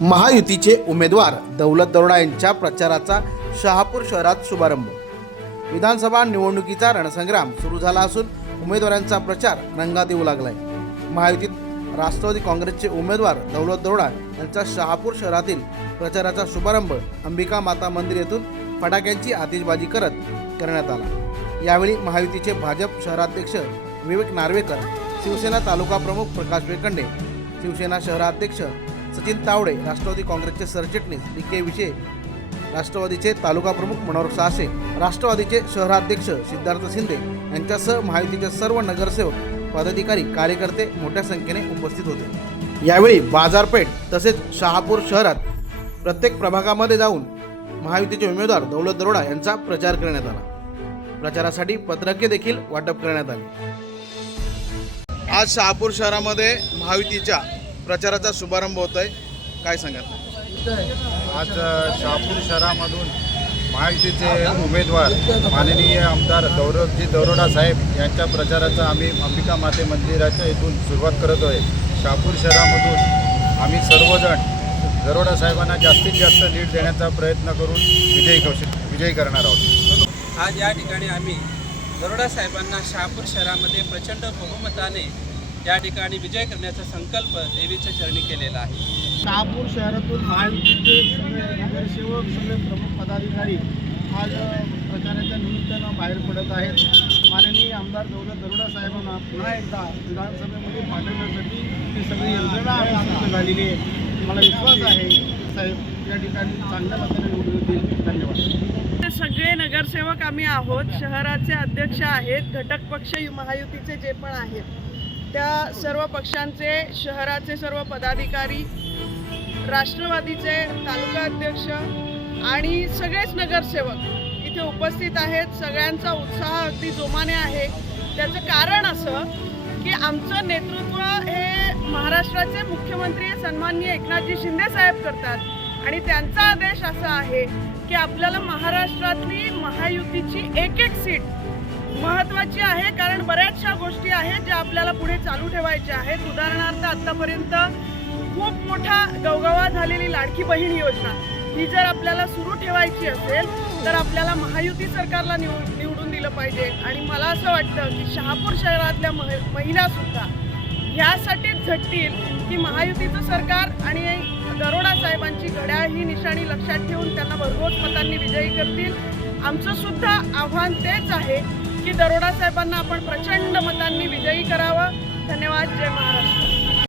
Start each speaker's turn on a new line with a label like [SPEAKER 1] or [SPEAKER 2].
[SPEAKER 1] महायुतीचे उमेदवार दौलत दरोडा यांच्या प्रचाराचा शहापूर शहरात शुभारंभ. विधानसभा निवडणुकीचा रणसंग्राम सुरू झाला असून उमेदवारांचा प्रचार रंगात येऊ लागलाय. महायुतीत राष्ट्रवादी काँग्रेसचे उमेदवार दौलत दरोडा यांचा शहापूर शहरातील प्रचाराचा शुभारंभ अंबिका माता मंदिर येथून फटाक्यांची आतिषबाजी करत करण्यात आला. यावेळी महायुतीचे भाजप शहराध्यक्ष विवेक नार्वेकर शिवसेना तालुका प्रमुख प्रकाश वेकंडे शिवसेना शहराध्यक्ष सचिन तावडे राष्ट्रवादी काँग्रेसचे सरचिटणीस डी के विजय राष्ट्रवादीचे तालुका प्रमुख मनोहर साहसे राष्ट्रवादीचे शहराध्यक्ष सिद्धार्थ शिंदे यांच्यासह महायुतीचे सर्व नगरसेवक पदाधिकारी कार्यकर्ते मोठ्या संख्येने उपस्थित होते. यावेळी बाजारपेठ तसेच शहापूर शहरात प्रत्येक प्रभागामध्ये जाऊन महायुतीचे उमेदवार दौलत दरोडा यांचा प्रचार करण्यात आला. प्रचारासाठी पत्रके देखील वाटप करण्यात आली. आज शहापूर शहरामध्ये महायुतीच्या प्रचाराचा शुभारंभ होत आहे काय सांगाल?
[SPEAKER 2] आज शहापूर शहरामधून महायुतीचे उमेदवार माननीय आमदार गौरवजी दरोडा साहेब यांच्या प्रचाराचा आम्ही अंबिका माते मंदिराच्या इथून सुरुवात करत आहे. शहापूर शहरामधून आम्ही सर्वजण दरोडा साहेबांना जास्तीत जास्त लीड देण्याचा प्रयत्न करून विजयी घोषित विजयी करणार आहोत.
[SPEAKER 3] आज या ठिकाणी आम्ही दरोडा साहेबांना शहापूर शहरामध्ये प्रचंड बहुमताने या ठिकाणी विजय करण्याचा संकल्प देवीच्या चरणी केलेला आहे.
[SPEAKER 4] शहापूर शहरातून महायुतीचे नगरसेवक सगळे प्रमुख पदाधिकारी आज प्रचाराच्या निमित्तानं बाहेर पडत आहेत. माननीय आमदार दौलत दरोडा साहेबांना पुन्हा एकदा विधानसभेमध्ये पाठवण्यासाठी ही सगळी यंत्रणा आम्ही सिद्ध झालेली आहे. मला विश्वास आहे की साहेब या ठिकाणी चांगल्या मताने निवडून येतील धन्यवाद.
[SPEAKER 5] ते सगळे नगरसेवक आम्ही आहोत. शहराचे अध्यक्ष आहेत. घटक पक्ष महायुतीचे जे पण आहेत. त्या सर्व पक्षांचे शहराचे सर्व पदाधिकारी राष्ट्रवादीचे तालुका अध्यक्ष आणि सगळेच नगरसेवक इथे उपस्थित आहेत. सगळ्यांचा उत्साह अगदी जोमाने आहे. त्याचं कारण असं की आमचं नेतृत्व हे महाराष्ट्राचे मुख्यमंत्री सन्माननीय एकनाथजी शिंदे साहेब करतात. आणि त्यांचा आदेश असा आहे की आपल्याला महाराष्ट्रातली महायुतीची एक एक सीट महत्त्वाची आहे कारण बऱ्याचशा गोष्टी आहेत ज्या आपल्याला पुढे चालू ठेवायच्या आहेत. उदाहरणार्थ आत्तापर्यंत खूप मोठा गवगवा झालेली लाडकी बहीण योजना. ही जर आपल्याला सुरू ठेवायची असेल तर आपल्याला महायुती सरकारला निव निवडून दिलं पाहिजे. आणि मला असं वाटतं की शहापूर शहरातल्या मह महिलासुद्धा ह्यासाठीच झटतील की महायुतीचं सरकार आणि दरोडा साहेबांची घड्याळ ही निशाणी लक्षात ठेवून त्यांना भरघोस मतांनी विजयी करतील. आमचं सुद्धा आव्हान तेच आहे की दरोडा साहेबांना आपण प्रचंड मतांनी विजयी करावं. धन्यवाद. जय महाराष्ट्र.